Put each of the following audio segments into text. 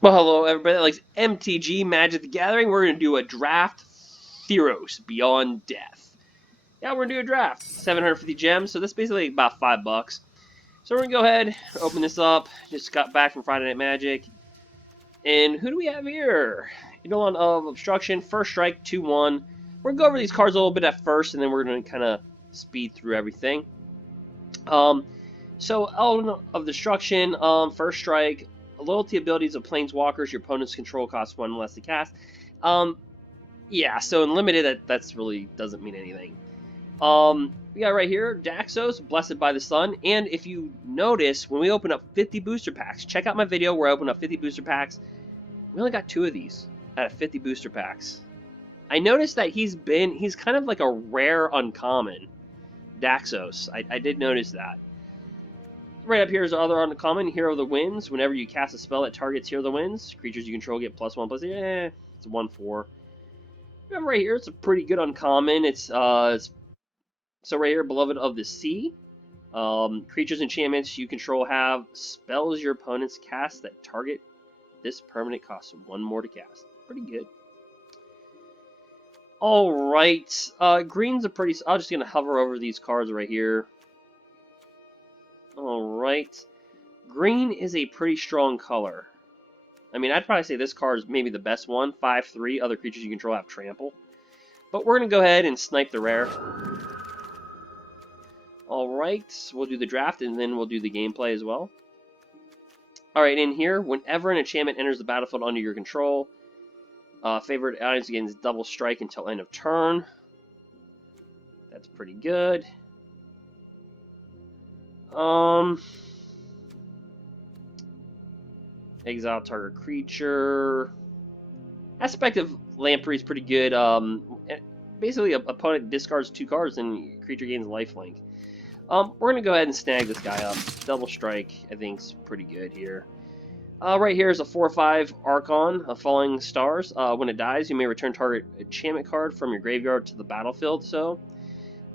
Well, hello everybody that likes MTG Magic the Gathering. We're gonna do a draft Theros Beyond Death. Yeah, we're gonna do a draft. 750 gems, so that's basically about $5. So we're gonna go ahead, open this up. Just got back from Friday Night Magic. And who do we have here? Eidolon of Obstruction, First Strike, 2-1. We're gonna go over these cards a little bit at first, and then we're gonna kind of speed through everything. Um, so Element of Destruction, First Strike, loyalty abilities of Planeswalkers, your opponent's control costs 1 less to cast. Yeah, so in limited, that's really doesn't mean anything. We got right here, Daxos, Blessed by the Sun, and if you notice, when we open up 50 booster packs, check out my video where I open up 50 booster packs. We only got 2 of these out of 50 booster packs. I noticed that he's kind of like a rare uncommon, Daxos. I did notice that. Right up here is other uncommon, Hero of the Winds. Whenever you cast a spell that targets Hero of the Winds, creatures you control get +1/+. It's a 1/4. Right here, it's a pretty good uncommon. So right here, Beloved of the Sea. Creatures enchantments you control have spells your opponents cast that target this permanent costs 1 more to cast. Pretty good. All right, green's a pretty. I'm just gonna hover over these cards right here. All right. Green is a pretty strong color. I mean, I'd probably say this card is maybe the best one. 5/3. Other creatures you control have trample. But we're going to go ahead and snipe the rare. Alright, we'll do the draft and then we'll do the gameplay as well. Alright, in here, whenever an enchantment enters the battlefield under your control, favorite items gains double strike until end of turn. That's pretty good. Exile target creature. Aspect of Lamprey is pretty good. Basically, opponent discards 2 cards and creature gains lifelink. We're going to go ahead and snag this guy up. Double strike, I think, is pretty good here. Right here is a 4/5 Archon of Falling Stars. When it dies, you may return target enchantment card from your graveyard to the battlefield. So,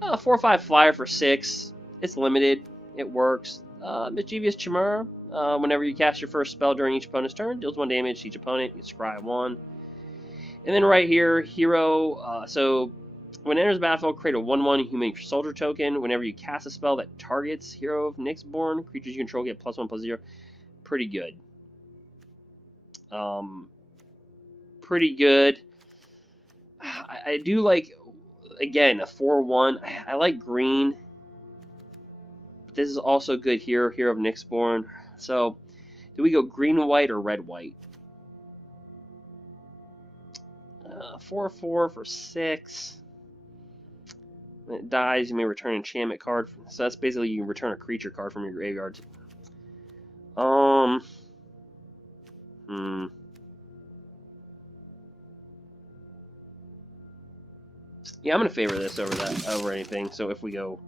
4/5 flyer for 6. It's limited. It works. Mischievous Chimera. Whenever you cast your first spell during each opponent's turn, deals 1 damage to each opponent. You scry 1. And then right here, Hero. So when it enters the battlefield, create a 1/1 human soldier token. Whenever you cast a spell that targets Hero of Nyxborn, creatures you control get +1/+0. Pretty good. Pretty good. I do like, again, a 4/1. I like green. But this is also good here, Hero of Nyxborn. So, do we go green-white or red-white? 4/4 for 6. When it dies, you may return an enchantment card. So that's basically you return a creature card from your graveyard. Yeah, I'm gonna favor this over anything. So if we go,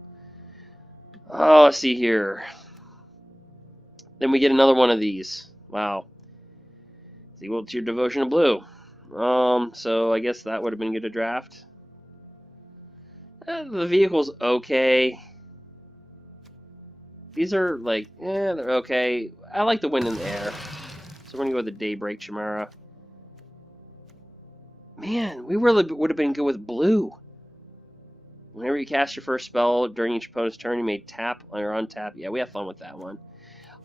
let's see here. Then we get another one of these. Wow. It's equal to your devotion to blue. So I guess that would have been good to draft. The vehicle's okay. These are like, they're okay. I like the wind in the air. So we're gonna go with the Daybreak Chimera. Man, we really would have been good with blue. Whenever you cast your first spell during each opponent's turn, you may tap or untap. Yeah, we have fun with that one.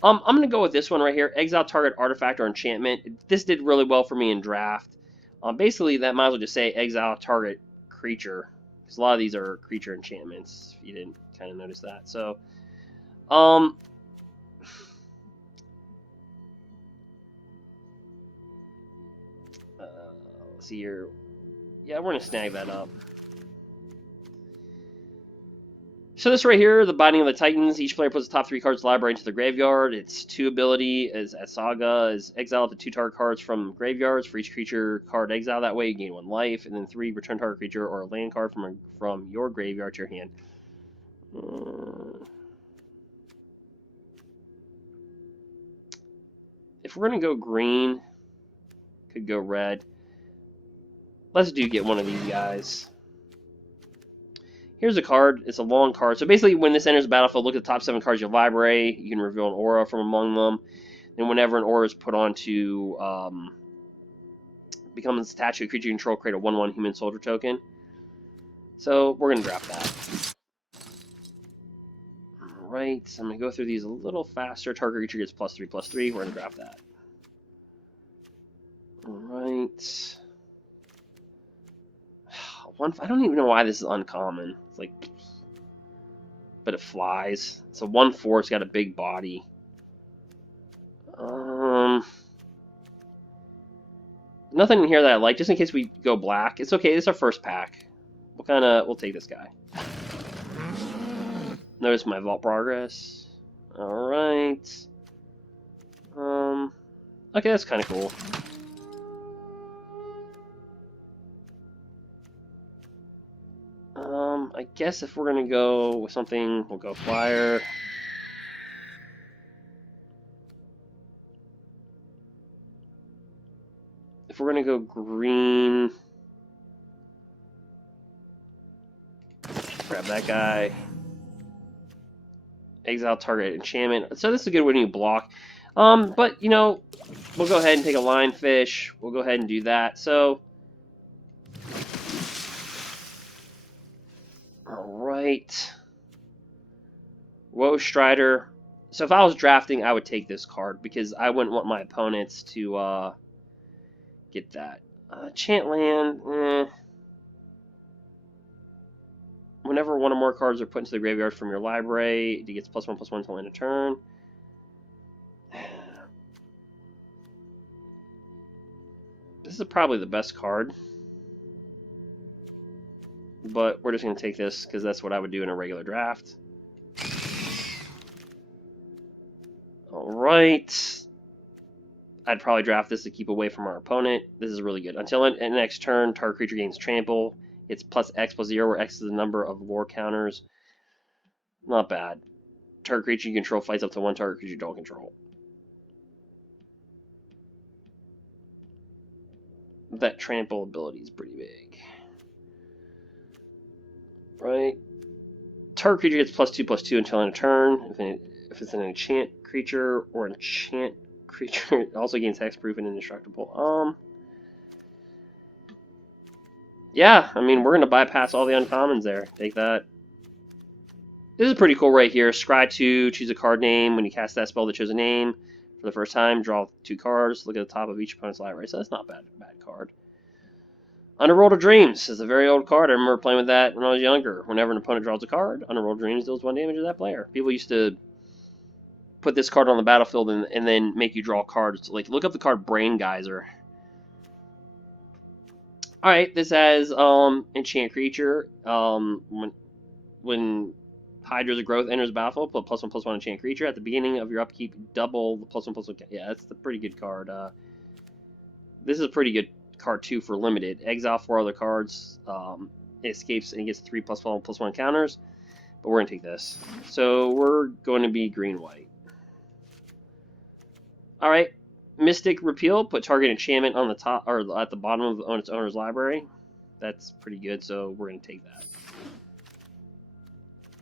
I'm going to go with this one right here. Exile target artifact or enchantment. This did really well for me in draft. Basically, that might as well just say exile target creature. Because a lot of these are creature enchantments, if you didn't kind of notice that. So, let's see here. Yeah, we're going to snag that up. So this right here, the Binding of the Titans. Each player puts the top 3 cards library into the graveyard. Its 2 ability is as Saga is exile up to 2 target cards from graveyards for each creature card exile. That way you gain 1 life, and then 3 return target creature or a land card from your graveyard to your hand. If we're gonna go green, could go red. Let's get one of these guys. Here's a card. It's a long card. So basically, when this enters the battlefield, look at the top 7 cards of your library. You can reveal an aura from among them. And whenever an aura is put onto becomes attached to a creature you control, create a 1/1 human soldier token. So we're gonna draft that. Alright, I'm gonna go through these a little faster. Target creature gets +3/+3. We're gonna draft that. Alright. I don't even know why this is uncommon. It's like, but it flies. It's a 1/4. It's got a big body. Nothing in here that I like. Just in case we go black, it's okay. It's our first pack. We'll take this guy. Notice my vault progress. All right. Okay, that's kind of cool. I guess if we're gonna go with something, we'll go flyer. If we're gonna go green, grab that guy. Exile target enchantment. So this is a good when you block. But you know, we'll go ahead and take a lionfish. We'll go ahead and do that. So, all right. Woe Strider. So if I was drafting, I would take this card because I wouldn't want my opponents to get that. Chant land. Whenever one or more cards are put into the graveyard from your library, it gets +1/+1 until end of turn. This is probably the best card. But we're just going to take this because that's what I would do in a regular draft. Alright. I'd probably draft this to keep away from our opponent. This is really good. Until next turn, target creature gains trample. It's +X+0, where X is the number of war counters. Not bad. Target creature you control fights up to one target creature you don't control. That trample ability is pretty big. Right? Target creature gets +2/+2 until end of turn. If it's an enchant creature or enchant creature, it also gains hexproof and indestructible. Yeah, I mean, we're going to bypass all the uncommons there. Take that. This is pretty cool right here. Scry 2, choose a card name. When you cast that spell that chose a name for the first time, draw 2 cards. Look at the top of each opponent's library. So that's not bad card. Underworld of Dreams is a very old card. I remember playing with that when I was younger. Whenever an opponent draws a card, Underworld of Dreams deals 1 damage to that player. People used to put this card on the battlefield and then make you draw cards. Like, look up the card Brain Geyser. Alright, this has enchant creature. When Hydra's a growth enters the battlefield, put +1/+1 enchant creature. At the beginning of your upkeep, double the +1/+1. Yeah, that's a pretty good card. This is a pretty good card too for limited. Exile 4 other cards. It escapes and it gets 3 +1/+1 counters. But we're gonna take this. So we're going to be green-white. Alright. Mystic Repeal, put target enchantment on the top or at the bottom of its owner's library. That's pretty good, so we're gonna take that.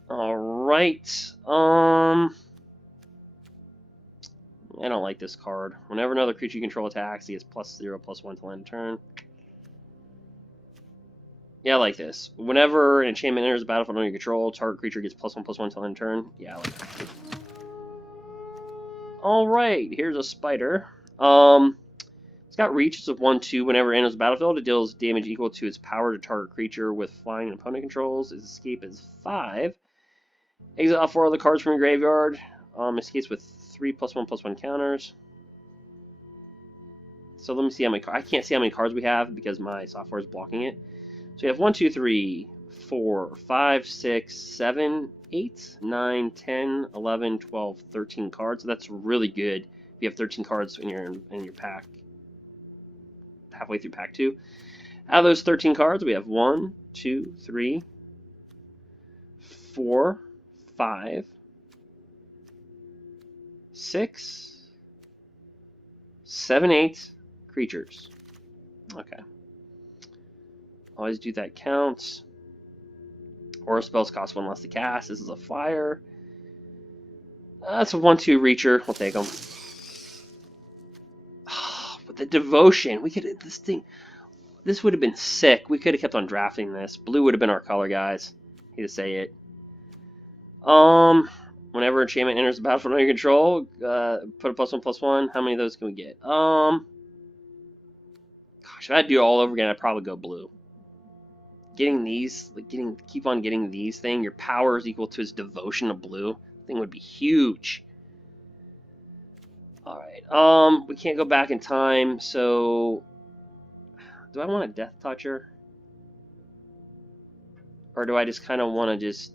Alright. I don't like this card. Whenever another creature you control attacks, he gets +0/+1 till end of turn. Yeah, I like this. Whenever an enchantment enters the battlefield under your control, target creature gets +1/+1 till end of turn. Yeah, I like that. Alright, here's a spider. It's got reach. It's a 1/2. Whenever it enters the battlefield, it deals damage equal to its power to target creature with flying and opponent controls. Its escape is 5. Exile 4 other cards from your graveyard. Escapes with 3 +1/+1 counters. So let me see how many. I can't see how many cards we have because my software is blocking it. So you have 1, 2, 3, 4, 5, 6, 7, 8, 9, 10, 11, 12, 13 cards. So that's really good. If you have 13 cards in your pack, halfway through pack 2. Out of those 13 cards, we have 1, 2, 3, 4, 5, 6, 7, 8 creatures. Okay. Always do that count. Aura spells cost 1 less to cast. This is a flyer. That's a 1/2 reacher. We'll take them. the devotion. We could this thing. This would have been sick. We could have kept on drafting this. Blue would have been our color, guys. Hate to say it. Whenever enchantment enters the battlefield under your control, put a +1/+1. How many of those can we get? Gosh, if I had to do it all over again, I'd probably go blue. Getting these, like keep on getting these thing. Your power is equal to its devotion of blue. Thing would be huge. All right. We can't go back in time, so do I want a Death Toucher, or do I just kind of want to just?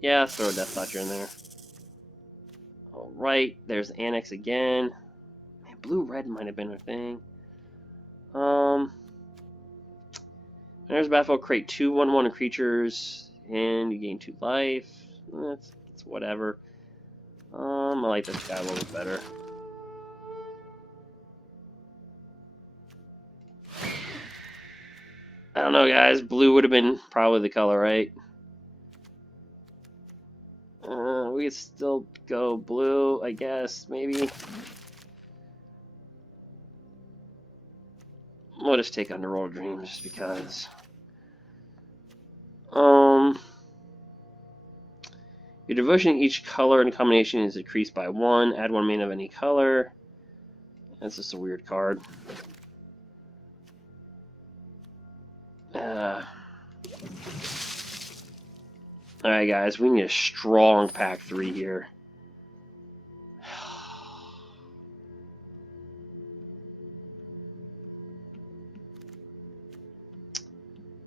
Yeah, let's throw a Death Toucher in there. All right. There's Annex again. Man, blue-red might have been our thing. There's a battlefield, create 2/1/1 creatures, and you gain 2 life. It's whatever. I like this guy a little bit better. I don't know, guys. Blue would have been probably the color, right? We could still go blue, I guess, maybe. We'll just take Underworld Dreams just because. Your devotion to each color and combination is decreased by 1. Add 1 mana of any color. That's just a weird card. Alright, guys, we need a strong pack 3 here.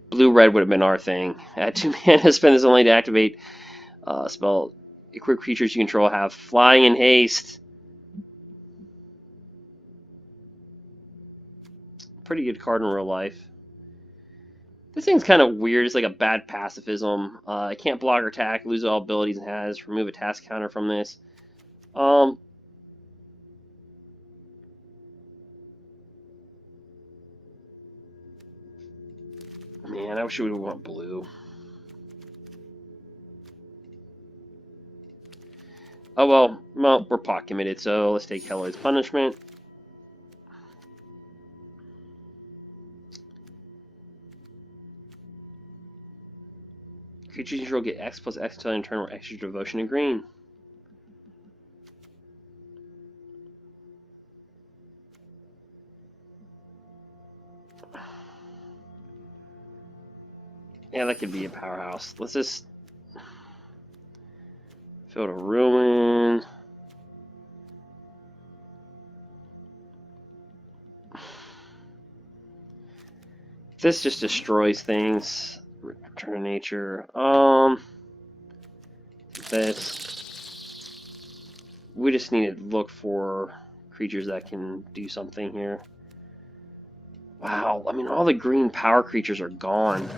Blue-red would have been our thing. Add 2 mana, spend this only to activate spell. Equip creatures you control have flying and haste. Pretty good card in real life. This thing's kind of weird. It's like a bad pacifism. It can't block or attack, lose all abilities it has, remove a task counter from this. Man, I wish we would want blue. Oh well, we're pot committed, so let's take Heliod's Punishment. Creatures control get X+X until turn or extra devotion in green. Yeah, that could be a powerhouse. Let's just Field of Ruin. This just destroys things. Return to nature. This. We just need to look for creatures that can do something here. Wow, I mean, all the green power creatures are gone.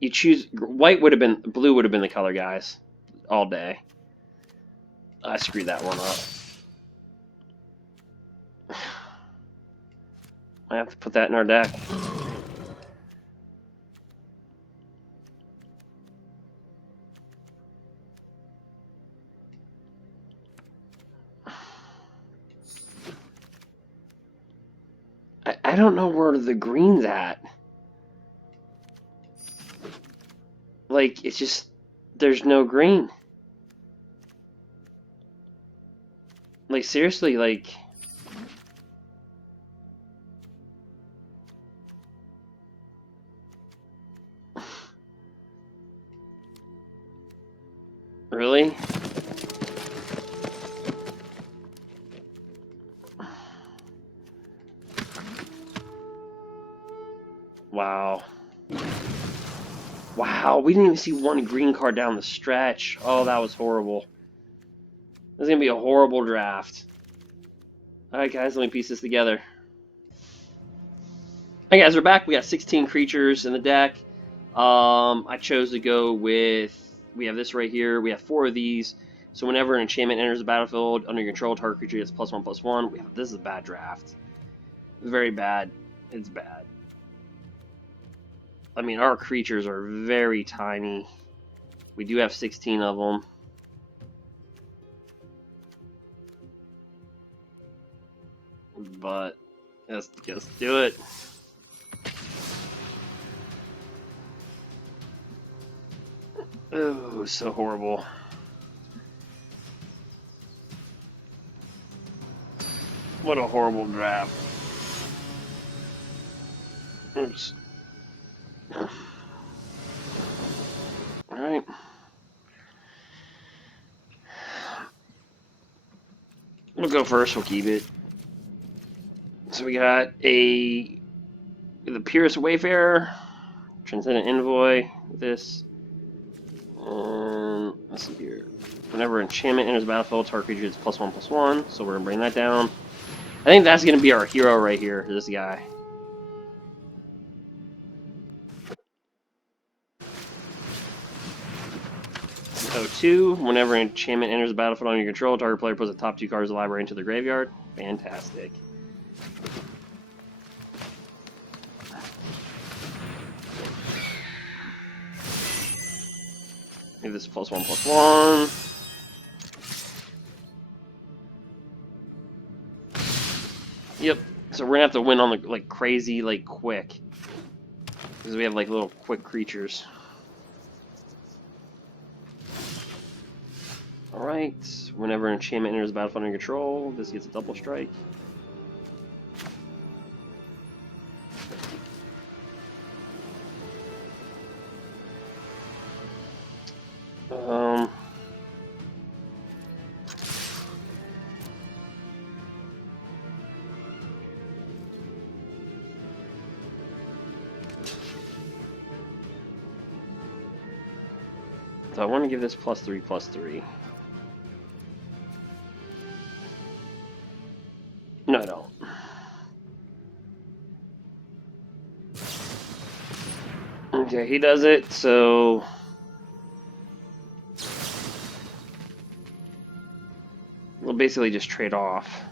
You choose white would have been blue would have been the color, guys, all day. I screwed that one up. I have to put that in our deck. I don't know where the green's at. Like, it's just, there's no green. Like, seriously, like... Really? Wow. Wow, we didn't even see one green card down the stretch. Oh, that was horrible. This is going to be a horrible draft. Alright guys, let me piece this together. Alright guys, we're back. We got 16 creatures in the deck. I chose to go with... We have this right here. We have 4 of these. So whenever an enchantment enters the battlefield, under your control, target creature gets +1/+1. This is a bad draft. Very bad. It's bad. I mean, our creatures are very tiny. We do have 16 of them. But let's just do it. Oh, so horrible. What a horrible draft. Oops. Alright. We'll go first, we'll keep it. So we got the Pierce Wayfarer, Transcendent Envoy, this. Let's see here. Whenever enchantment enters the battlefield, target creature gets +1/+1, so we're gonna bring that down. I think that's gonna be our hero right here, this guy. O2, whenever enchantment enters the battlefield on your control, target player puts the top 2 cards of the library into the graveyard. Fantastic. Maybe this is +1/+1. Yep. So we're gonna have to win on the like crazy, like quick, because we have like little quick creatures. All right. Whenever an enchantment enters the battlefield under control, this gets a double strike. So I want to give this +3/+3. No, I don't. Okay, he does it, so we'll basically just trade off.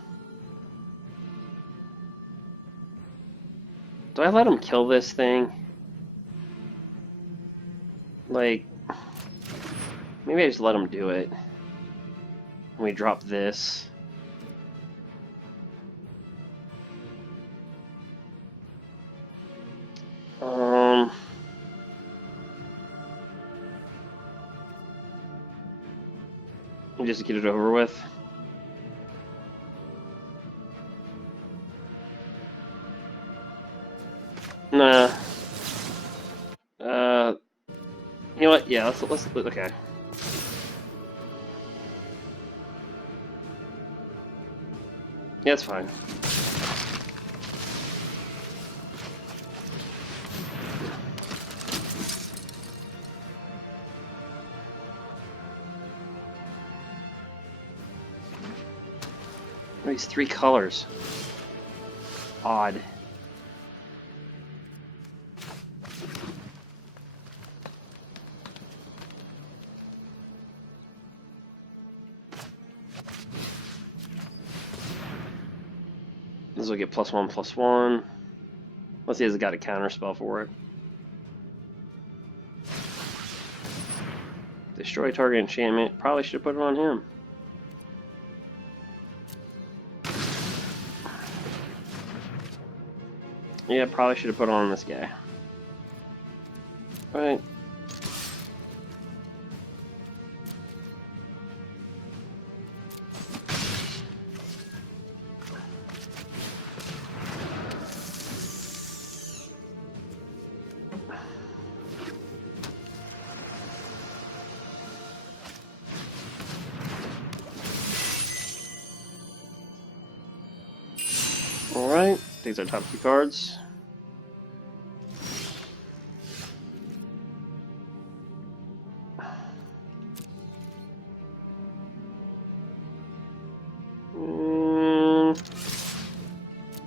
Do I let him kill this thing? Like, maybe I just let him do it. And we drop this. Just to get it over with. Nah. You know what? Yeah, let's okay. Yeah, it's fine. These 3 colors. Odd. This will get +1/+1. Let's see, has it got a counter spell for it? Destroy target enchantment. Probably should have put it on him. Yeah, probably should have put it on this guy. Alright. Alright, these are top 2 cards.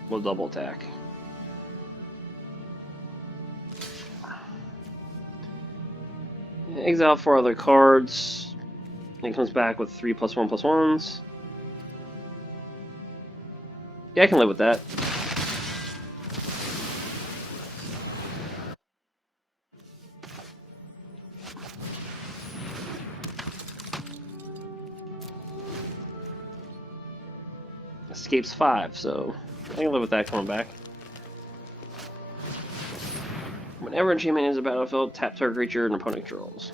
We'll double attack. Exile 4 other cards. It comes back with 3 +1/+1s. Yeah, I can live with that. escape's 5, so I can live with that coming back. Whenever enchantment is a battlefield, tap target creature and opponent controls.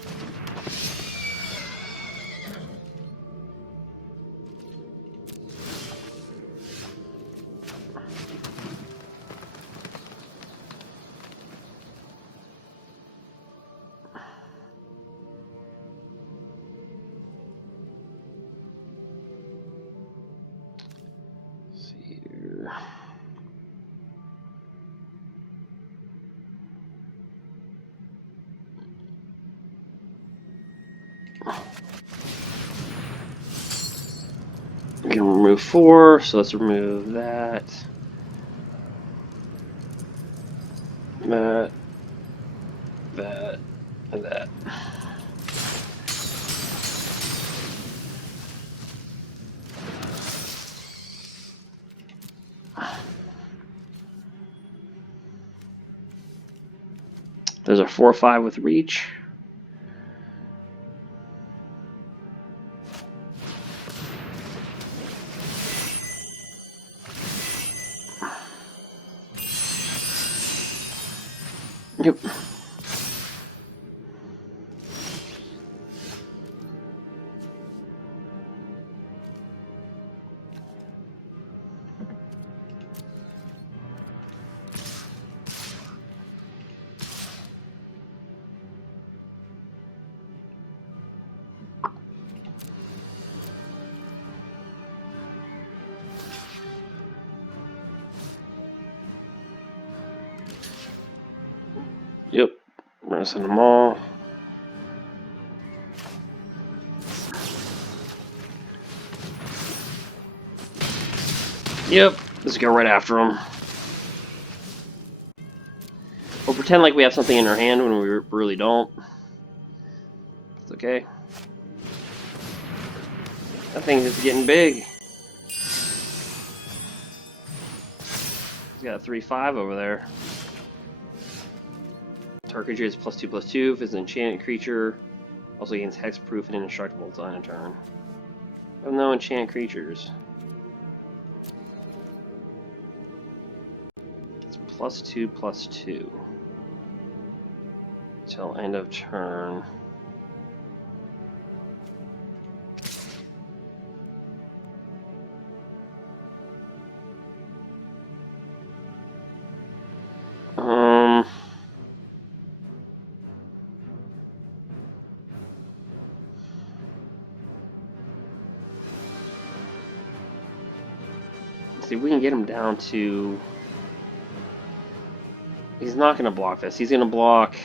We can remove 4, so let's remove that. That. That. And that. There's a 4/5 with reach. Yep. Yep. We're gonna send them all. Yep. Let's go right after them. We'll pretend like we have something in our hand when we really don't. It's okay. That thing is getting big. He's got a 3/5 over there. Target creature is +2/+2 if it's an enchanted creature. Also gains hexproof and indestructible until end of turn. I have no enchant creatures. It's +2/+2 till end of turn. See if we can get him down to... He's not going to block this. He's going to block...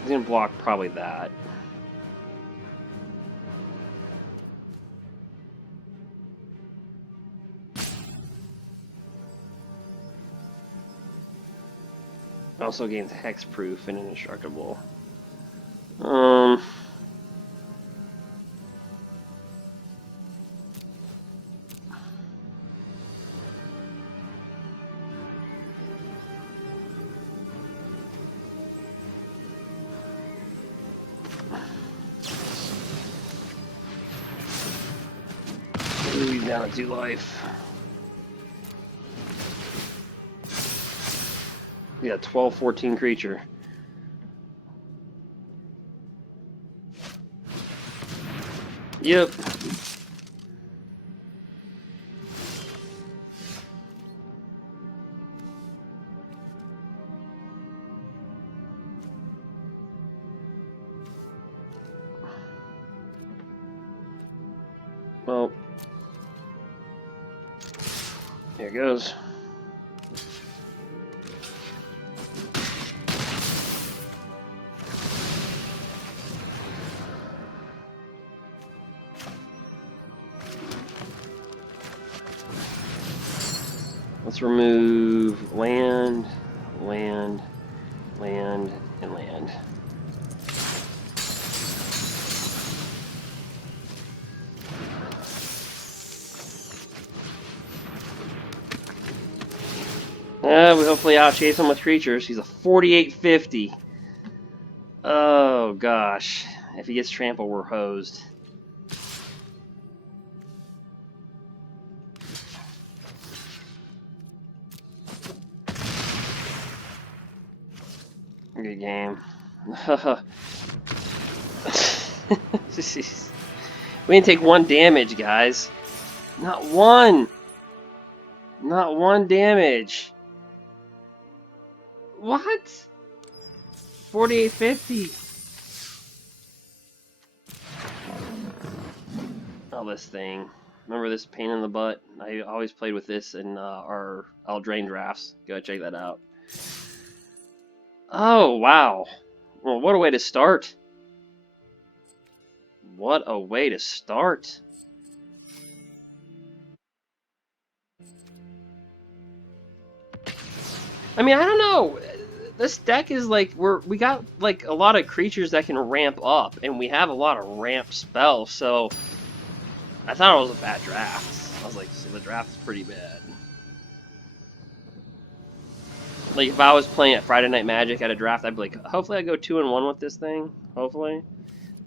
He's going to block probably that. Also gains hexproof and indestructible. He's down to 2 life. Yeah, 12/14 creature. Yep. Well, here it goes. Let's remove land, land, land, and land. We hopefully outchase him with creatures. He's a 48/50. Oh gosh. If he gets trample, we're hosed. Good game. Jeez. We didn't take 1 damage, guys. Not 1. Not 1 damage. What? 4850. Oh, this thing. Remember this pain in the butt? I always played with this in our Eldraine drafts. Go check that out. Oh, wow. Well, what a way to start. What a way to start. I mean, I don't know. This deck is like we got like a lot of creatures that can ramp up, and we have a lot of ramp spells. So I thought it was a bad draft. I was like, so the draft is pretty bad. Like if I was playing at Friday Night Magic at a draft, I'd be like, hopefully I go 2-1 with this thing. Hopefully,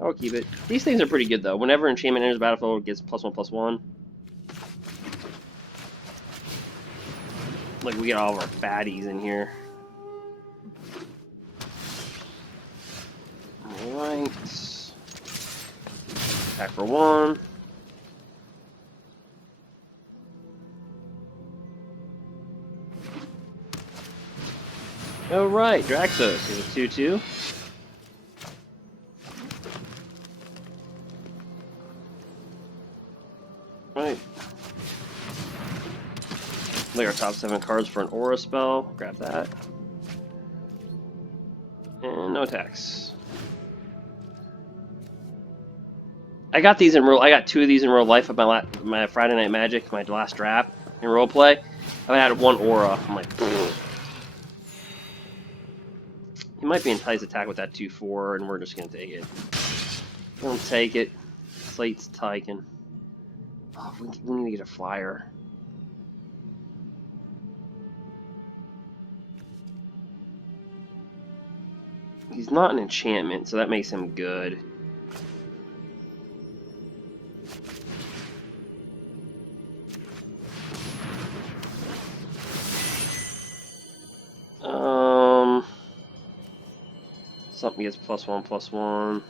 I'll keep it. These things are pretty good though. Whenever enchantment enters the battlefield, it gets +1/+1. Like we get all of our fatties in here. Alright. Attack for 1. Alright, Draxos is a 2/2. Right. Like our top 7 cards for an aura spell. Grab that. And no attacks. I got these in real. I got 2 of these in real life of my Friday Night Magic, my last draft in roleplay. I had 1 aura. I'm like, pfft. He might be enticed attack with that 2/4, and we're just gonna take it. We'll take it. Slate's taken. Oh, we need to get a flyer. He's not an enchantment, so that makes him good. Something gets +1/+1.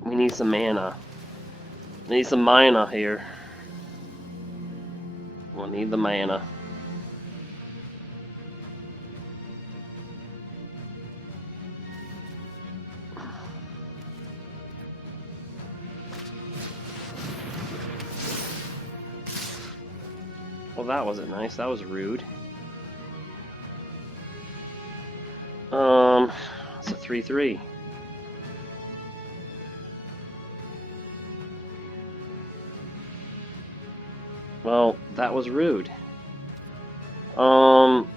We need some mana. We need some mana here. We'll need the mana. Well, that wasn't nice. That was rude. It's a 3/3. Well, that was rude. I don't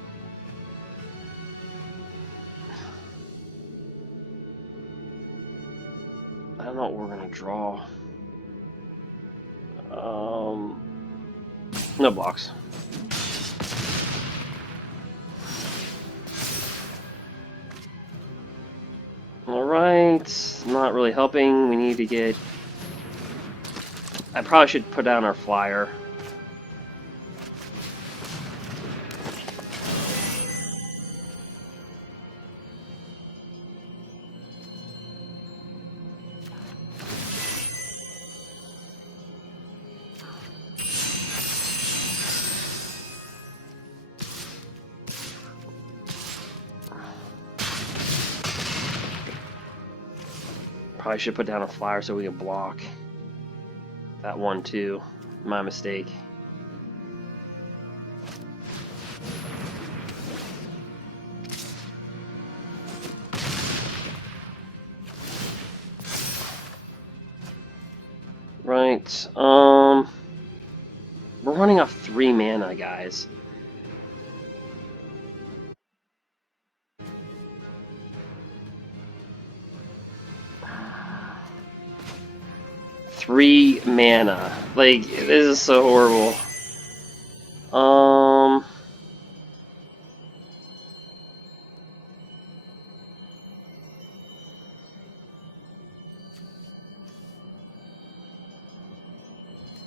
know what we're gonna draw. No blocks. Alright, not really helping. We need to get... I probably should put down our flyer. Probably should put down a flyer so we can block that one too. My mistake. Right. We're running off 3 mana, guys. 3 mana. Like, this is so horrible.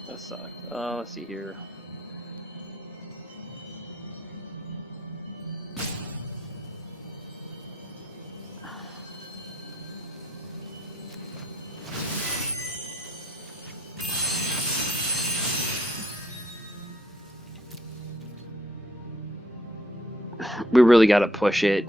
That sucked. Let's see here. We really got to push it.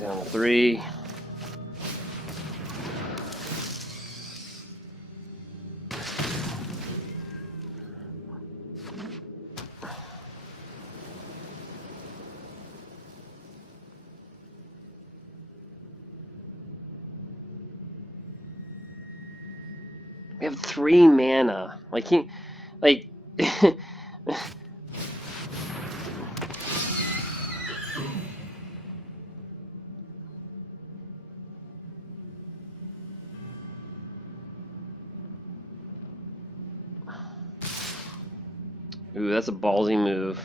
Down to 3. We have 3 mana. Like he, like. Ooh, that's a ballsy move.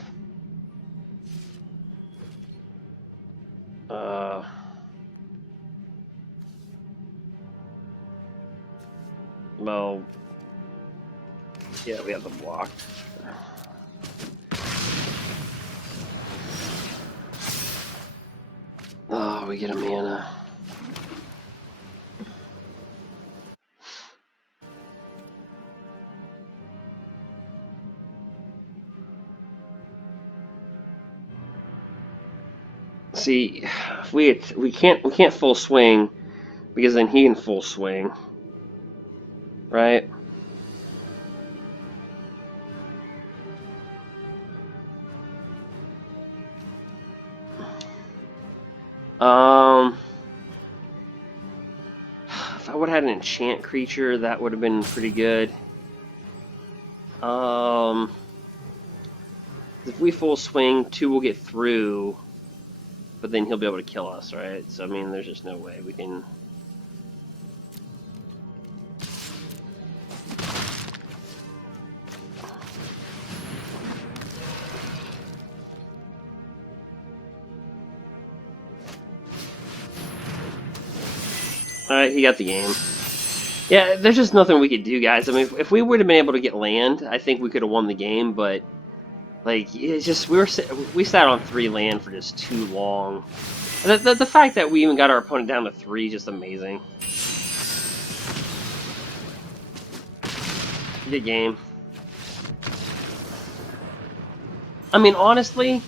Well, yeah, we have the block. Oh, we get a mana. See, we can't full swing because then he can full swing, right? If I would have had an enchant creature, that would have been pretty good. If we full swing, 2 will get through, but then he'll be able to kill us, right? So I mean, there's just no way we can. Alright, he got the game. Yeah, there's just nothing we could do, guys. I mean, if we would have been able to get land, I think we could have won the game, but like, it's just we sat on 3 land for just too long. The fact that we even got our opponent down to 3 is just amazing. Good game. I mean, honestly,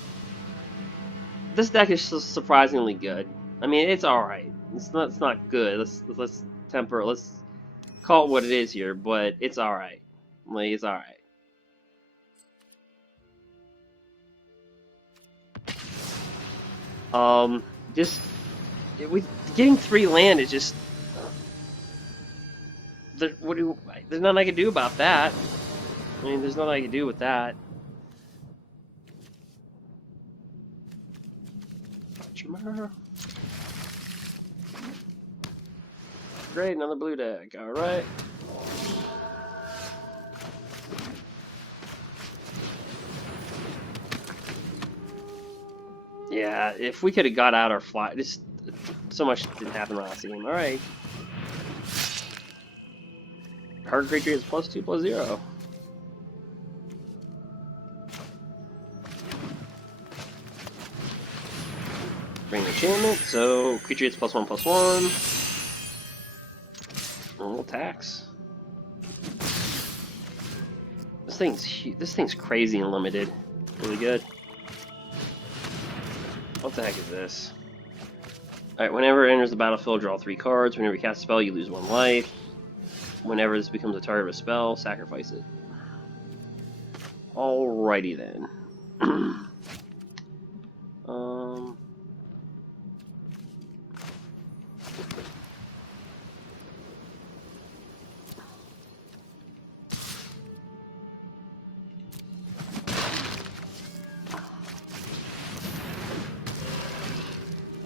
this deck is surprisingly good. I mean, it's all right. It's not good. Let's temper it. Let's call it what it is here, but it's all right. Like, it's all right. Just getting 3 land is just there's nothing I can do about that. I mean, there's nothing I can do with that. Great, another blue deck. All right. Yeah, if we could have got out our fly, just so much didn't happen last game. All right. Hard creature is +2/+0. Bring enchantment, so creature gets +1/+1. And we'll tax. This thing's crazy and limited. Really good. What the heck is this? Alright, whenever it enters the battlefield, draw 3 cards. Whenever you cast a spell, you lose 1 life. Whenever this becomes a target of a spell, sacrifice it. Alrighty then.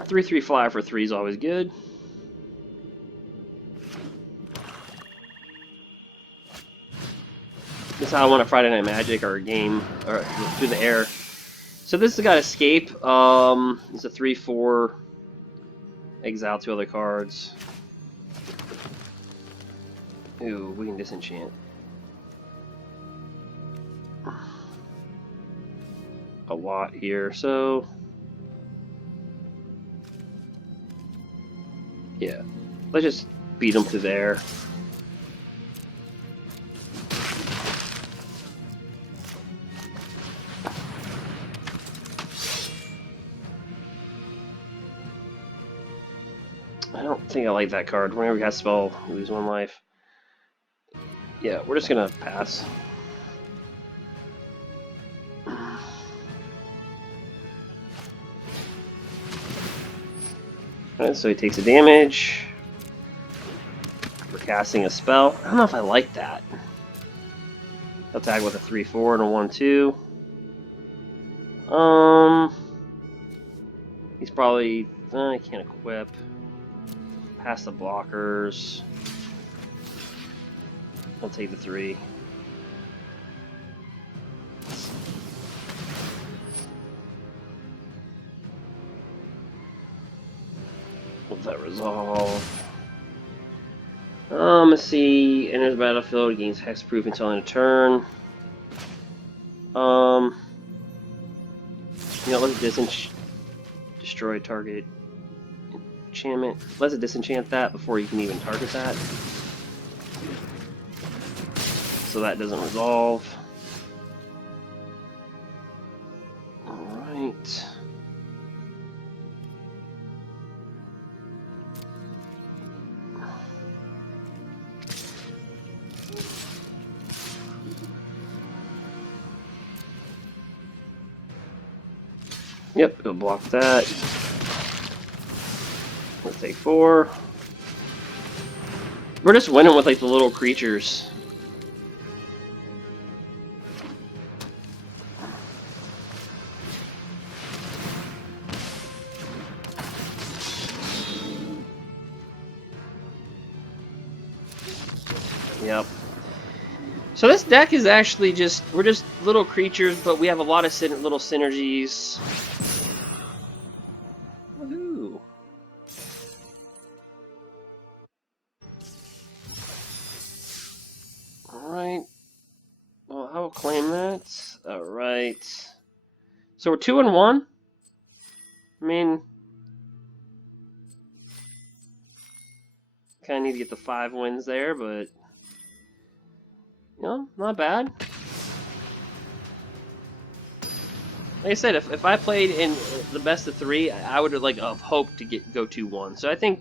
3/3 flyer for 3 is always good. This is how I want a Friday Night Magic or a game or through the air. So this has got escape. It's a 3/4. Exile 2 other cards. Ooh, we can disenchant. A lot here, so yeah, let's just beat them through there. I don't think I like that card. Whenever we got spell, lose 1 life. Yeah, we're just gonna pass. Alright, so he takes a damage. We're casting a spell. I don't know if I like that. He'll tag with a 3/4 and a 1/2. He's probably he can't equip. Pass the blockers. I'll take the 3. Let that resolve. Let's see. Enters the battlefield, gains hexproof until end of turn. You know, let's destroy target enchantment. Let's disenchant that before you can even target that. So that doesn't resolve. Alright. Yep, it'll block that. Let's take 4. We're just winning with like the little creatures. Yep. So this deck is actually just, we're just little creatures, but we have a lot of little synergies. Woohoo! Alright. Well, I will claim that. Alright. So we're 2-1. I mean, kind of need to get the 5 wins there, but you know, not bad. Like I said, if I played in the best of 3, I would have like hoped to go 2-1. So I think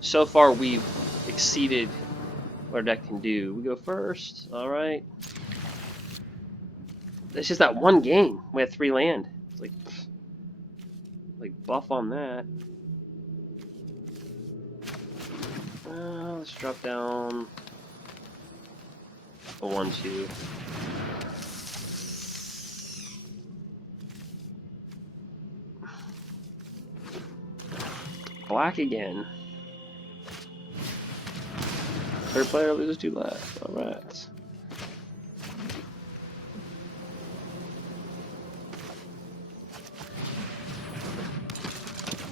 so far we've exceeded what our deck can do. We go first. All right. It's just that one game. We had 3 land. It's like buff on that. Let's drop down a 1/2. Black again. Third player loses 2 left. Alright.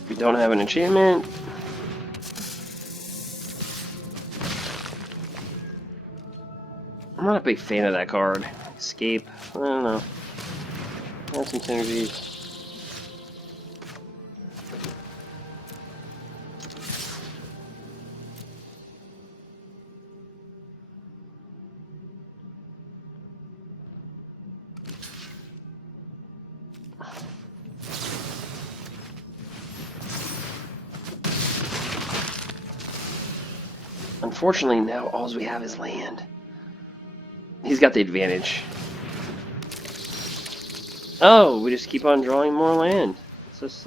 We don't have an enchantment. I'm not a big fan of that card. Escape. I don't know. Have some synergies. Unfortunately, now all we have is land. He's got the advantage. Oh, we just keep on drawing more land. It's just,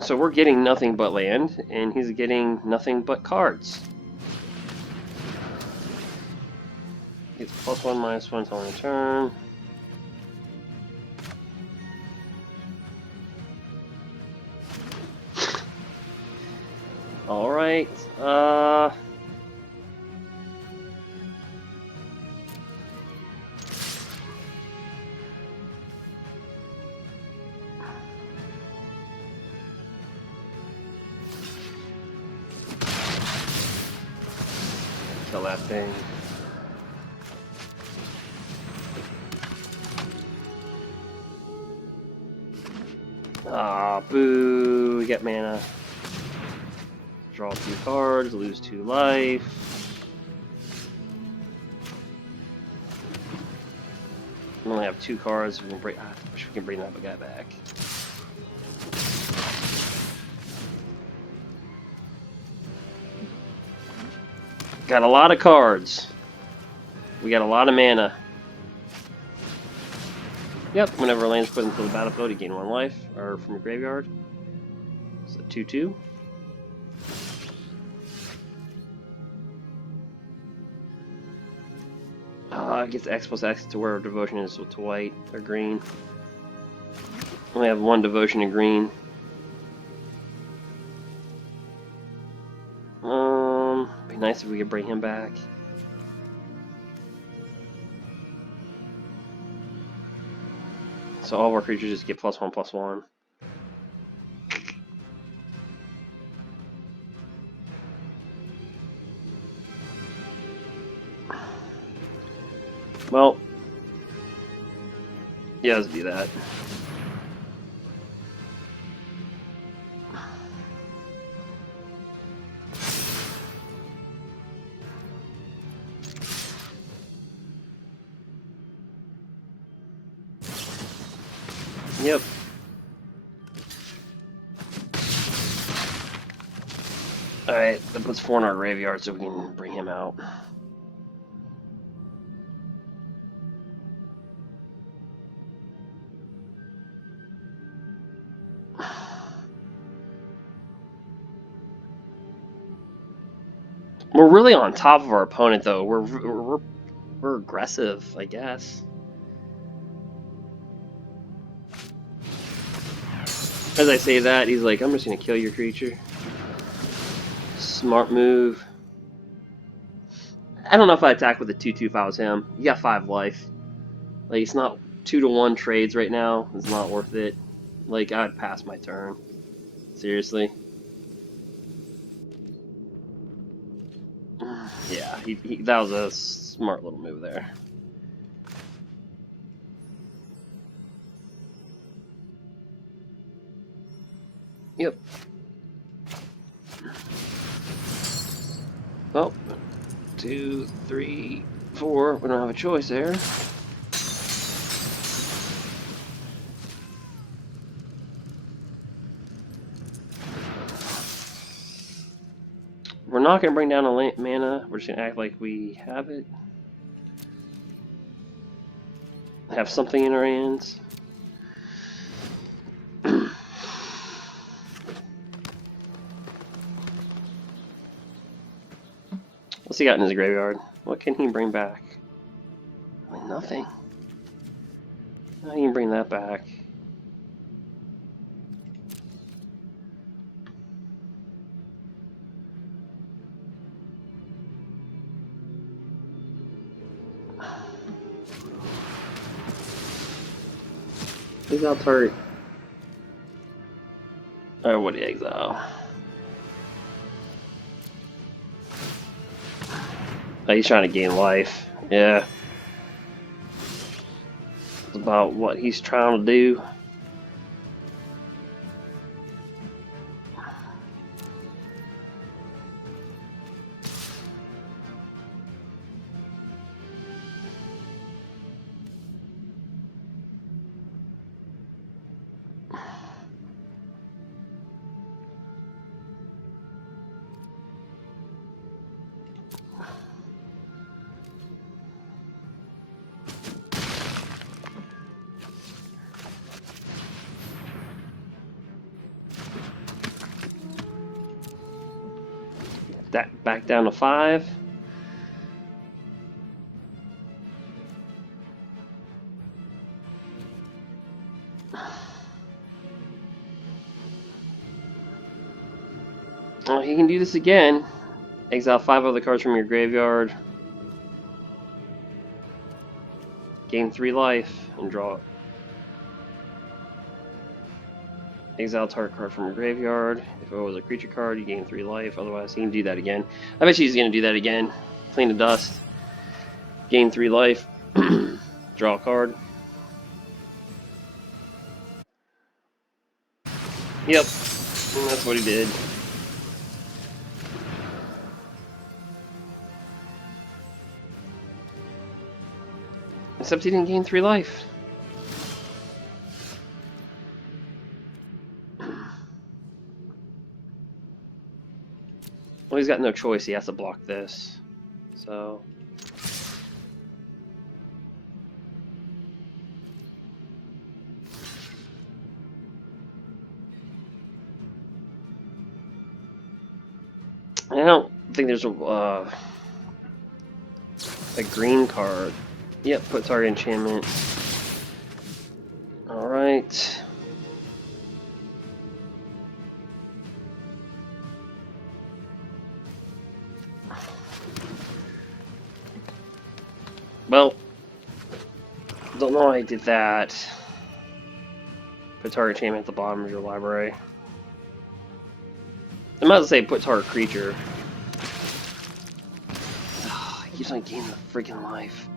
So we're getting nothing but land, and he's getting nothing but cards. Gets +1, -1 on the turn. Alright, kill that thing. Ah, boo, we get mana. Draw 2 cards, lose 2 life. We only have 2 cards, we can bring, I wish we can bring that guy back. Got a lot of cards. We got a lot of mana. Yep, whenever a land's put into the battlefield, you gain 1 life, or from your graveyard. It's a 2/2. It gets X+X to where devotion is to white or green. We have 1 devotion in green. Be nice if we could bring him back. So all of our creatures just get +1/+1. Well, yeah, let's do that. Yep. Alright, that puts 4 in our graveyard so we can bring him out. We're really on top of our opponent, though. We're aggressive, I guess. As I say that, he's like, I'm just gonna kill your creature. Smart move. I don't know if I attack with a 2/2 if I was him. You got 5 life. Like, it's not 2-to-1 trades right now. It's not worth it. Like, I'd pass my turn. Seriously. Yeah, that was a smart little move there. Yep. Well, 2, 3, 4. We don't have a choice there. We're not going to bring down a mana. We're just going to act like we have it. Have something in our hands. What's he got in his graveyard? What can he bring back? Nothing. How do you bring that back? He's out target. Or what do you exile? Oh, he's trying to gain life. Yeah. It's about what he's trying to do. That back down to 5. Oh, he can do this again. Exile 5 other cards from your graveyard. Gain 3 life and draw it. Exile target card from your graveyard. If it was a creature card, you gain 3 life. Otherwise, he can do that again. I bet you he's going to do that again. Clean the dust. Gain 3 life. Draw a card. Yep. And that's what he did. Except he didn't gain 3 life. Well, he's got no choice. He has to block this. So... I don't think there's a green card. Yep, put target enchantment. Alright. Well, don't know why I did that. Put target enchantment at the bottom of your library. I might as well say put target creature. He doesn't gain the freaking life.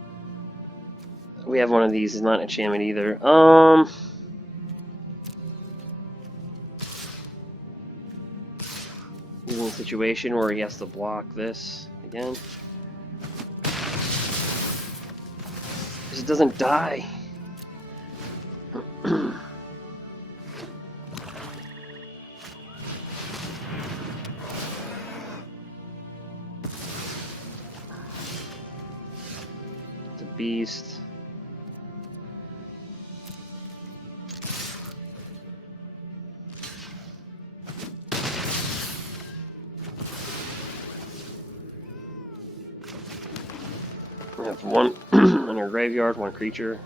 We have one of these. It's not an enchantment either. He's in a situation where he has to block this again. Because it doesn't die. It's a beast. We have one in our graveyard, one creature.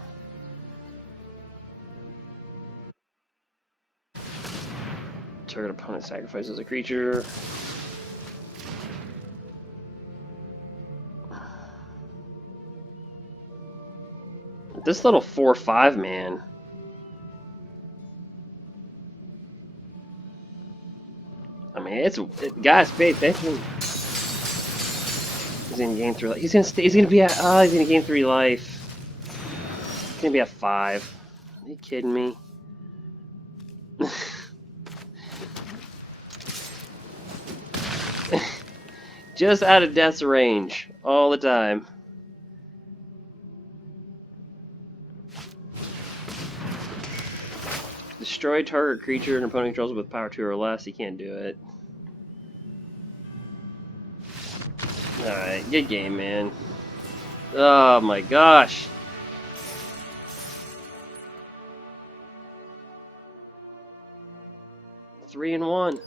Target opponent sacrifices a creature. This little 4/5 man. I mean, guys, pay attention. He's gonna gain 3 life. He's gonna be at he's gonna gain 3 life. He's gonna be at 5. Are you kidding me? Just out of death's range all the time. Destroy target creature an opponent controls with power 2 or less. He can't do it. Alright, good game, man. Oh my gosh. Three and 1.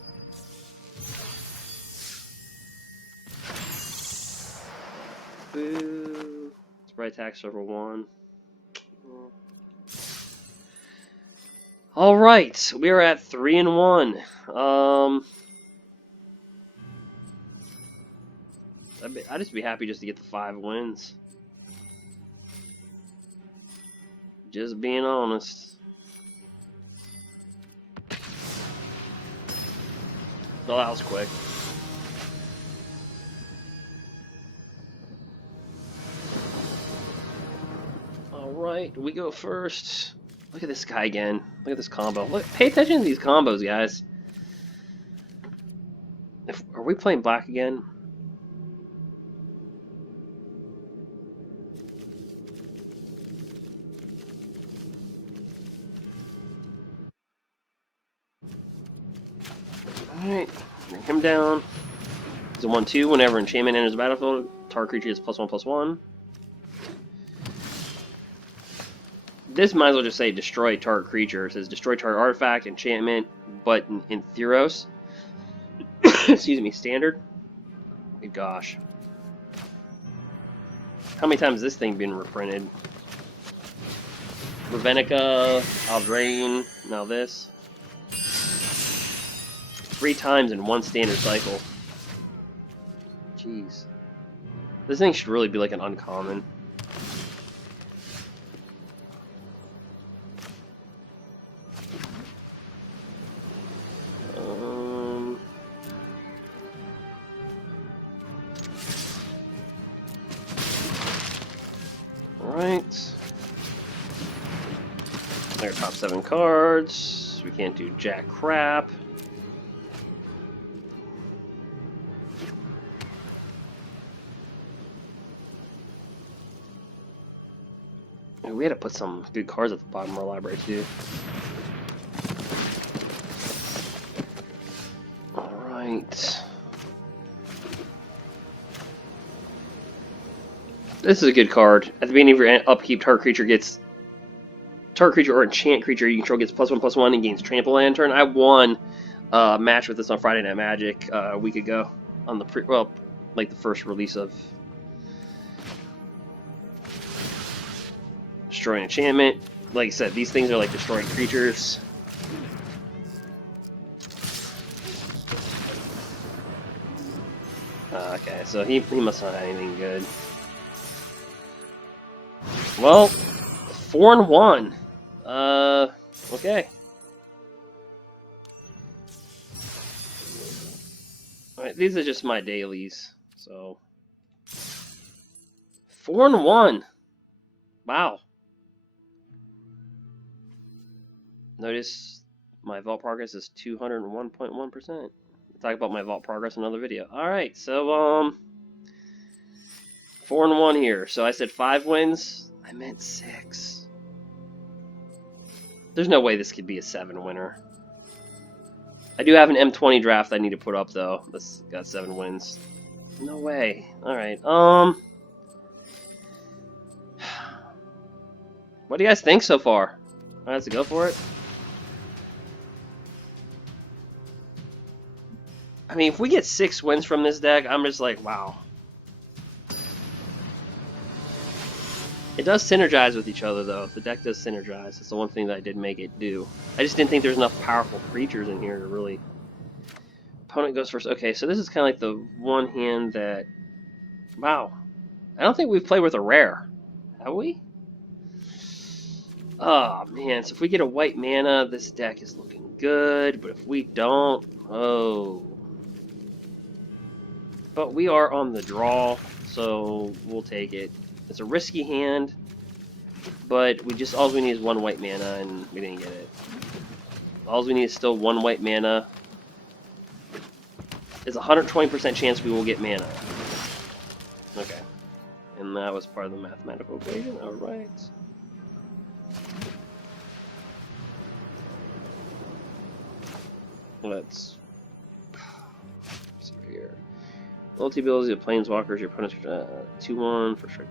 Boo. Sprite attack server 1. Alright, we are at 3 and 1. I'd just be happy just to get the 5 wins. Just being honest. Oh, that was quick. Alright, we go first. Look at this guy again. Look at this combo. Look, pay attention to these combos, guys. Are we playing black again? Alright, bring him down. He's a 1/2. Whenever enchantment enters the battlefield, target creature is +1/+1. This might as well just say destroy target creature. It says destroy target artifact, enchantment, but in Theros. Excuse me, standard. Good gosh. How many times has this thing been reprinted? Ravenica, Aldrain, now this. 3 times in one standard cycle. Jeez. This thing should really be like an uncommon. Alright. Our top 7 cards. We can't do jack crap. We had to put some good cards at the bottom of our library too. Alright. This is a good card. At the beginning of your upkeep, target creature or enchant creature you control gets +1/+1 and gains trample lantern. I won a match with this on Friday Night Magic a week ago on the like the first release of Destroy Enchantment. Like I said, these things are like destroying creatures. Okay, so he must not have anything good. Well, 4-1. Okay. Alright, these are just my dailies. So 4-1. Wow. Notice my vault progress is 201.1%. I'll talk about my vault progress in another video. Alright, so 4-1 here. So I said 5 wins. I meant 6. There's no way this could be a 7 winner. I do have an M20 draft I need to put up though. This got 7 wins. No way. Alright, what do you guys think so far? Alright, let's go for it. I mean, if we get 6 wins from this deck, I'm just like, wow. It does synergize with each other, though. The deck does synergize. That's the one thing that I did make it do. I just didn't think there's enough powerful creatures in here to really... Opponent goes first. Okay, so this is kind of like the one hand that... Wow. I don't think we've played with a rare. Have we? Oh, man. So if we get a white mana, this deck is looking good. But if we don't... Oh... But we are on the draw, so we'll take it. It's a risky hand, but all we need is 1 white mana, and we didn't get it. All we need is still 1 white mana. It's a 120% chance we will get mana. Okay. And that was part of the mathematical equation. Alright. Let's see here. Loyalty ability of planeswalkers, your opponent's 2-1 for sure.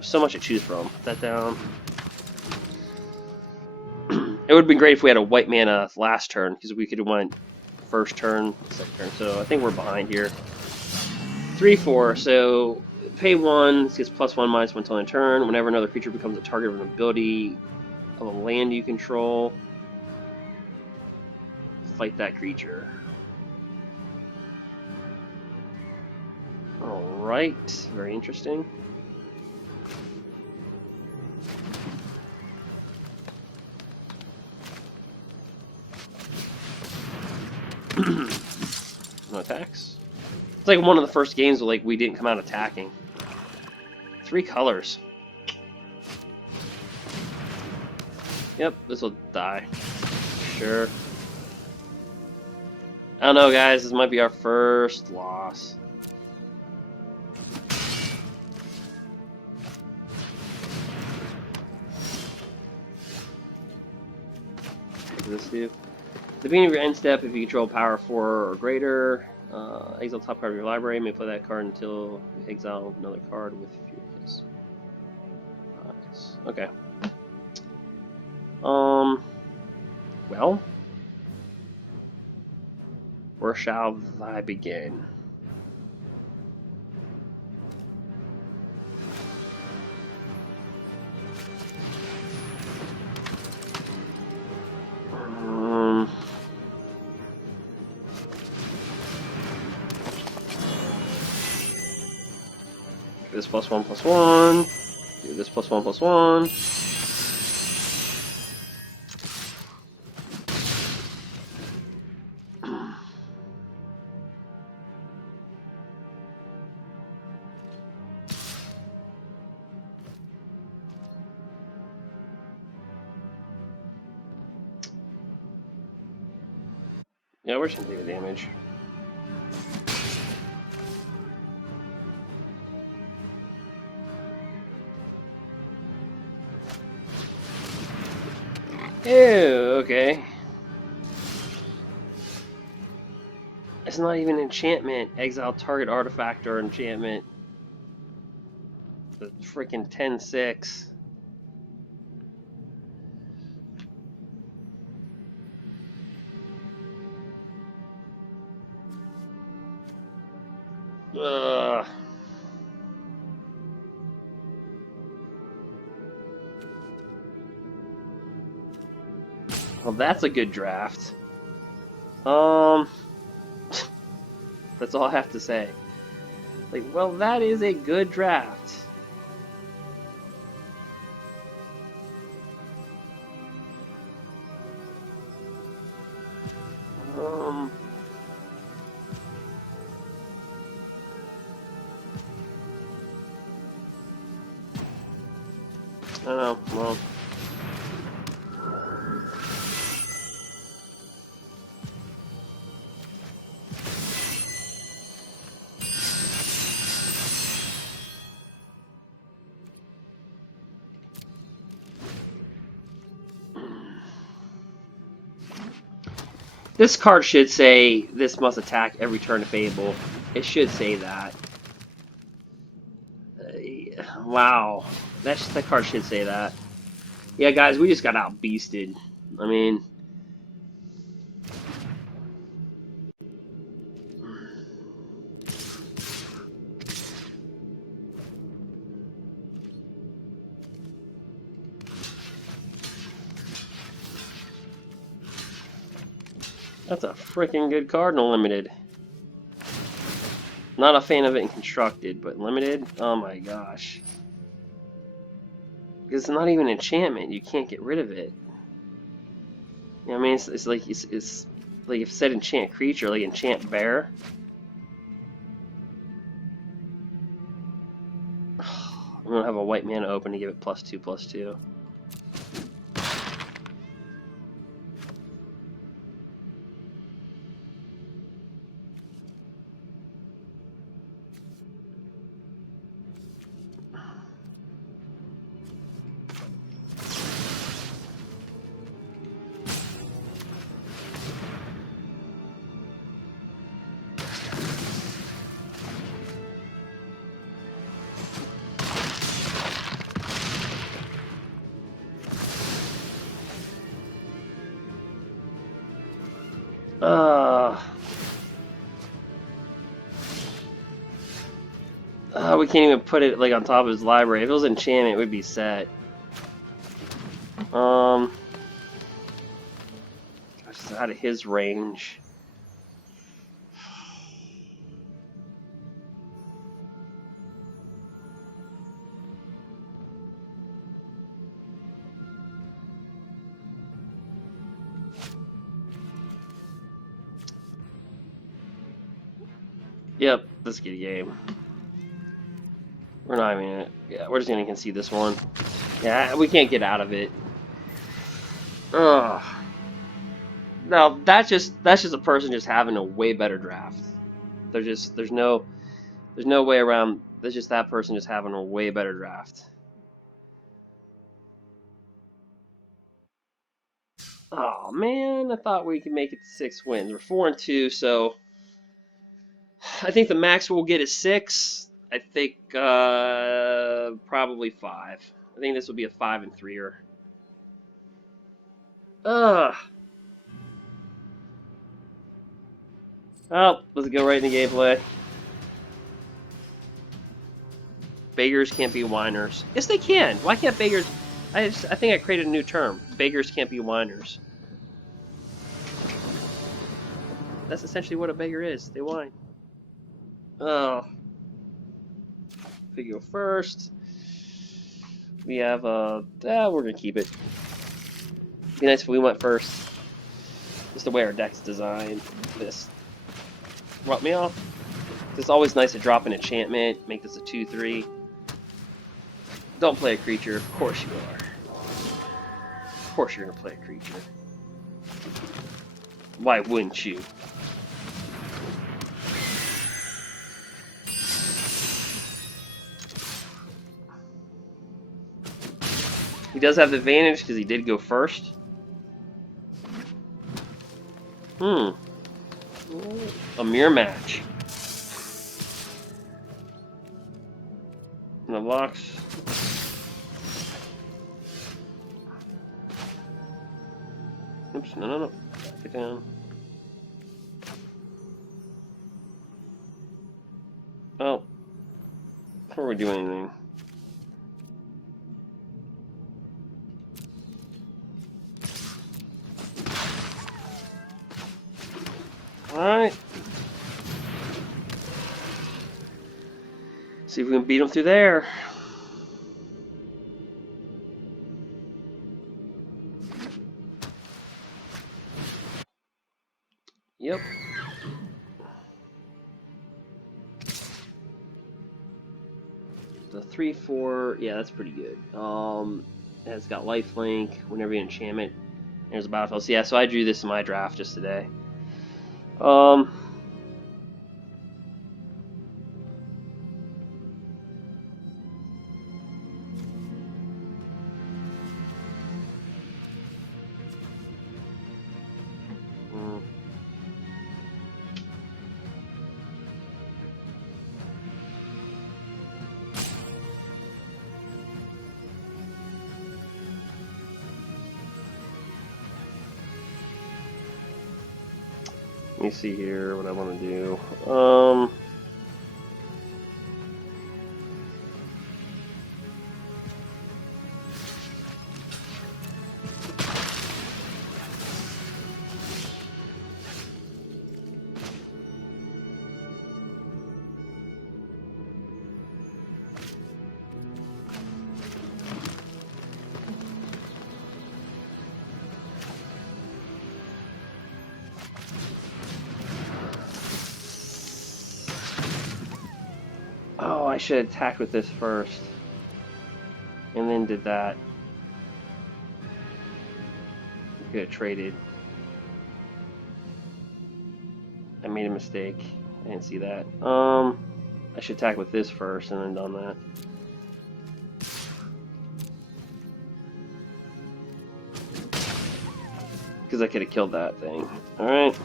So much to choose from. Put that down. It would have been great if we had a white mana last turn, because we could have went first turn, second turn. So I think we're behind here. 3-4. So pay 1, this gets +1/-1 until end turn. Whenever another creature becomes a target of an ability of a land you control, fight that creature. Alright, very interesting. No attacks. It's like one of the first games where we didn't come out attacking. 3 colors. Yep, this will die. Sure. I don't know, guys. This might be our first loss. What does this do? At the beginning of your end step, if you control power 4 or greater, exile top card of your library. You may play that card until you exile another card with Furious. Nice. Okay. Well, where shall I begin? this +1/+1. Do this +1/+1. Yeah, we're just gonna take the damage. Ew, okay. It's not even enchantment. Exile target artifact or enchantment. The freaking 10/6. Ugh. Well, that's a good draft. That's all I have to say. Like, well, that is a good draft. I don't know. Well. This card should say, this must attack every turn if able. It should say that. Wow. That card should say that. Yeah, guys, we just got out-beasted. I mean... That's a freaking good card in Limited. Not a fan of it in Constructed, but Limited? Oh my gosh. Because it's not even enchantment. You can't get rid of it. You know what I mean? It's like it's like if it said enchant creature, like enchant bear. I'm gonna have a white mana open to give it +2/+2. We can't even put it like on top of his library. If it was enchantment, it would be set. Gosh, it's out of his range. Yep, let's get a game. We're not even. Yeah, we're just gonna concede this one. Yeah, we can't get out of it. Ugh. No, that's just a person just having a way better draft. There's no way around. There's just that person just having a way better draft. Oh man, I thought we could make it 6 wins. We're 4-2, so I think the max we'll get is 6. I think probably 5. I think this will be a 5-3er. Ugh. Oh, let's go right into gameplay. Beggars can't be whiners. Yes, they can. Why can't beggars? I think I created a new term. Beggars can't be whiners. That's essentially what a beggar is. They whine. Oh. If we go first, we have we're gonna keep it. Be nice if we went first. Just the way our deck's designed. This brought me off. It's always nice to drop an enchantment, make this a 2/3. Don't play a creature. Of course you are. Of course you're gonna play a creature. Why wouldn't you? He does have the advantage because he did go first. A mirror match. And the blocks. Oops, no. Back it down. Oh. Before we do anything. Alright. See if we can beat him through there. Yep. The 3/4, yeah, that's pretty good. It's got lifelink, whenever you enchantment. There's a battlefield. So yeah, so I drew this in my draft just today. Let me see here what I want to do. Oh, I should attack with this first. And then did that. Could have traded. I made a mistake. I didn't see that. I should attack with this first and then done that. Because I could have killed that thing. Alright.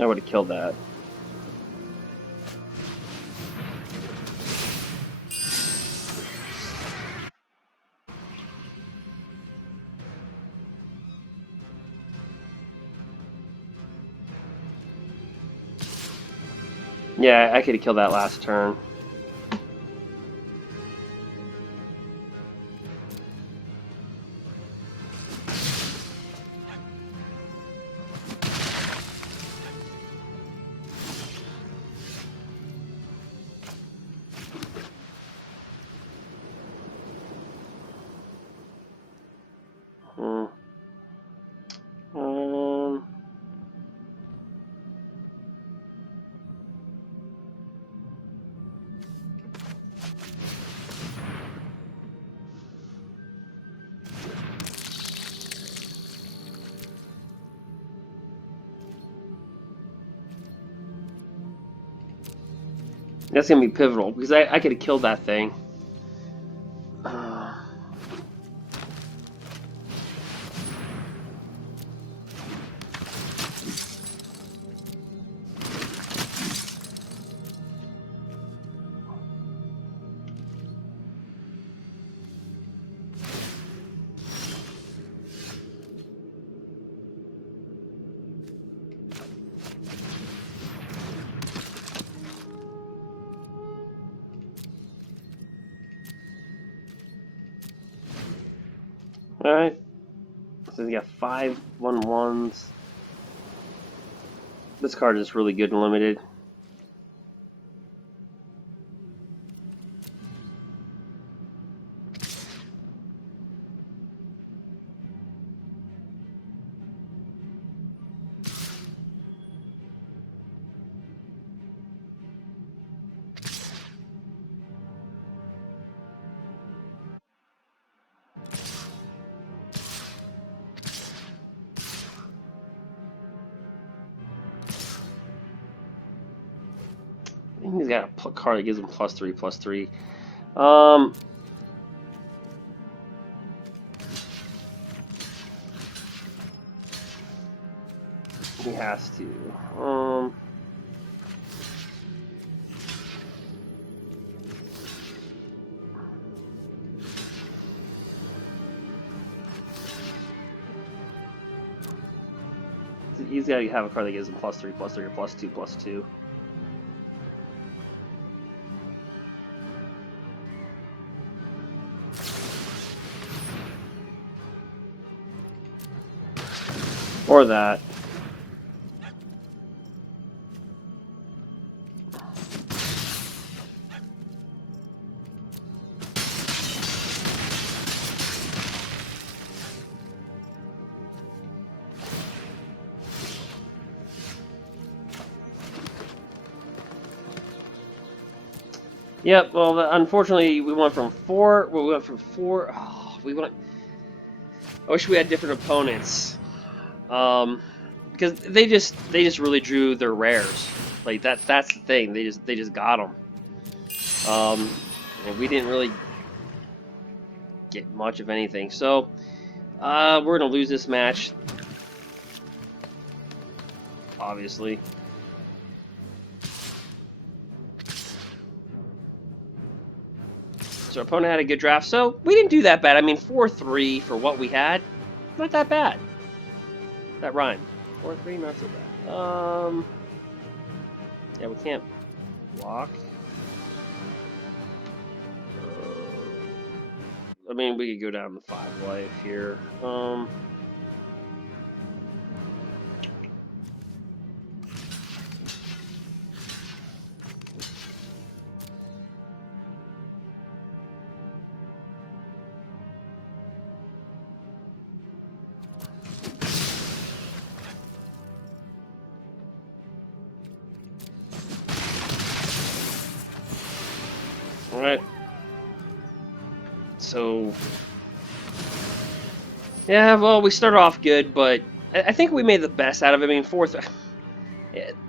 I would have killed that. Yeah, I could have killed that last turn. That's gonna be pivotal because I could have killed that thing. Alright. So we got 5 1/1s. This card is really good and limited. I think he's got a card that gives him +3/+3. He has to. He's got to have a card that gives him +3/+3 or +2/+2. Or that. Yep. Well, unfortunately, we went from 4. Well, we went from 4. Oh, we went. I wish we had different opponents. Because they just really drew their rares. Like that's the thing. They just got them. And we didn't really get much of anything. So we're gonna lose this match. Obviously. So our opponent had a good draft. So we didn't do that bad. I mean, 4-3 for what we had. Not that bad. That rhymed. 4-3, not so bad. Yeah, we can't block. I mean, we could go down to 5 life here. Alright. So, yeah, well, we started off good, but I think we made the best out of it. I mean,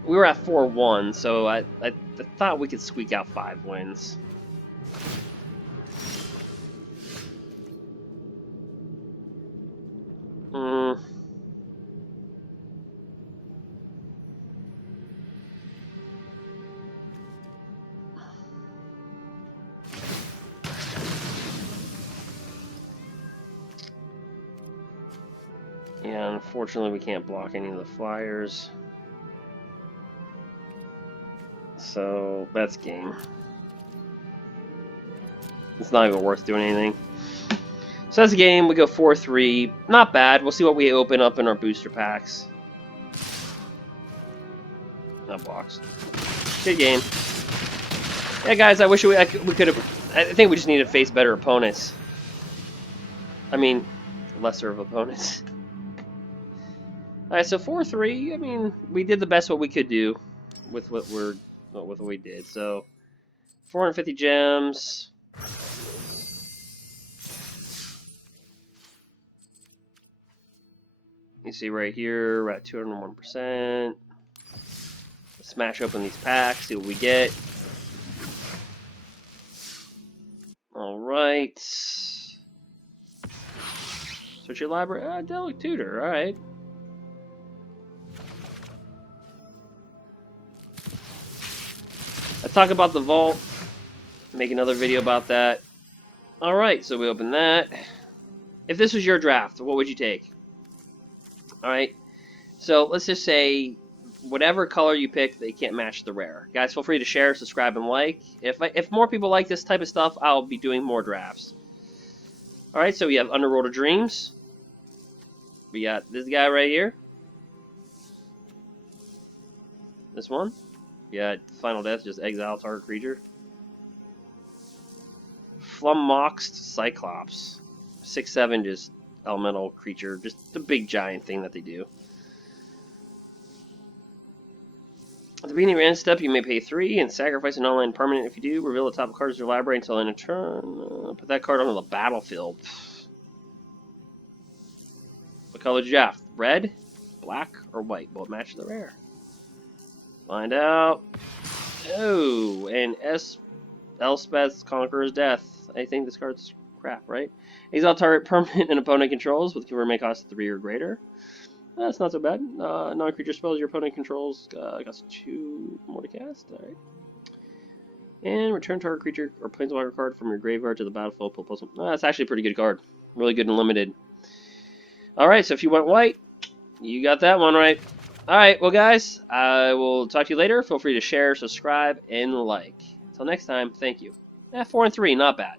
we were at 4-1, so I thought we could squeak out 5 wins. Yeah, unfortunately, we can't block any of the flyers. So, that's game. It's not even worth doing anything. So that's a game. We go 4-3. Not bad. We'll see what we open up in our booster packs. Not blocks. Good game. Yeah, guys, I wish we could have... I think we just need to face better opponents. I mean, lesser of opponents. Alright, so 4-3. I mean, we did the best what we could do with what we did. So, 450 gems. You see right here, we're at 201%. Let's smash open these packs, see what we get. Alright. Search your library. Delic Tutor, alright. I talk about the vault. Make another video about that. Alright, so we open that. If this was your draft, what would you take? Alright. So let's just say whatever color you pick, they can't match the rare. Guys, feel free to share, subscribe, and like. If more people like this type of stuff, I'll be doing more drafts. Alright, so we have Underworld of Dreams. We got this guy right here. This one? Yeah, Final Death, just exile target creature. Flummoxed Cyclops. 6/7, just elemental creature. Just the big giant thing that they do. At the beginning of your end step, you may pay 3 and sacrifice an online permanent. If you do, reveal the top card of your library until end of turn. Put that card onto the battlefield. What color did you have? Red, black, or white? Well, it matches the rare. Find out. Oh, and Elspeth's Conqueror's Death. I think this card's crap, right? Exile target permanent an opponent controls with convert cost 3 or greater. That's not so bad. Non-creature spells your opponent controls cost 2 more to cast. Alright. And return target creature or planeswalker card from your graveyard to the battlefield. That's actually a pretty good card. Really good and limited. Alright, so if you went white, you got that one right. Alright, well guys, I will talk to you later. Feel free to share, subscribe, and like. Until next time, thank you. 4 and 3, not bad.